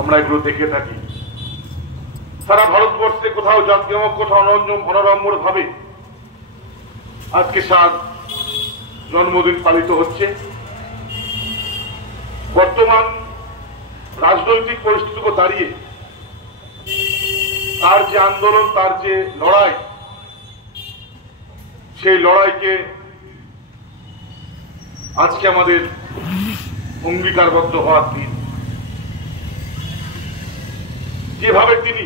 আমরা এগুলো দেখে থাকি। সারা ভারতবর্ষে কোথাও জাঁকজমক, কোথাও অনরম্বর ভাবে আজকে তার জন্মদিন পালিত হচ্ছে। বর্তমান রাজনৈতিক পরিস্থিতিকে দাঁড়িয়ে তার যে আন্দোলন, তার যে লড়াই, সেই লড়াইকে আজকে আমাদের অঙ্গীকারবদ্ধ হওয়ার দিন। যেভাবে তিনি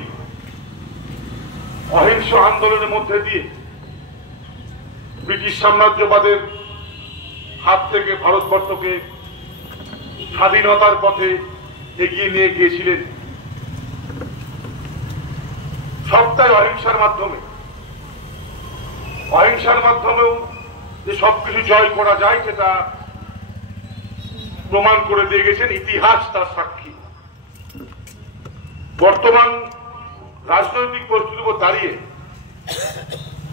অহিংস আন্দোলনের মধ্যে দিয়ে ব্রিটিশ সাম্রাজ্যবাদের হাত থেকে ভারতবর্ষকে স্বাধীনতার পথে এগিয়ে নিয়ে গিয়েছিলেন, সবটাই অহিংসার মাধ্যমে। অহিংসার মাধ্যমেও যে সবকিছু জয় করা যায় সেটা প্রমাণ করে দিয়ে গেছেন, ইতিহাস তার সাক্ষী। বর্তমান রাজনৈতিক পরিস্থিতির উপর দাঁড়িয়ে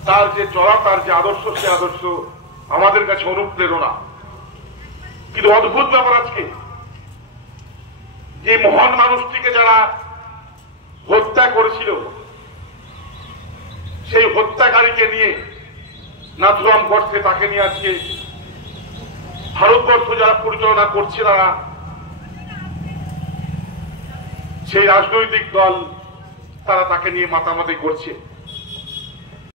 তার যে চলা, তার যে আদর্শ, সে আদর্শ আমাদের কাছে অনুপ্রেরণা। কিন্তু অদ্ভুত ব্যাপার, আজকে যে মহান মানুষটিকে যারা হত্যা করেছিল, সেই হত্যাকারীকে নিয়ে নাথুরাম গডসে, তাকে নিয়ে আজকে ভারতবর্ষ যারা পরিচালনা করছে, তারা সেই রাজনৈতিক দল, তারা তাকে নিয়ে মাতামাতি করছে।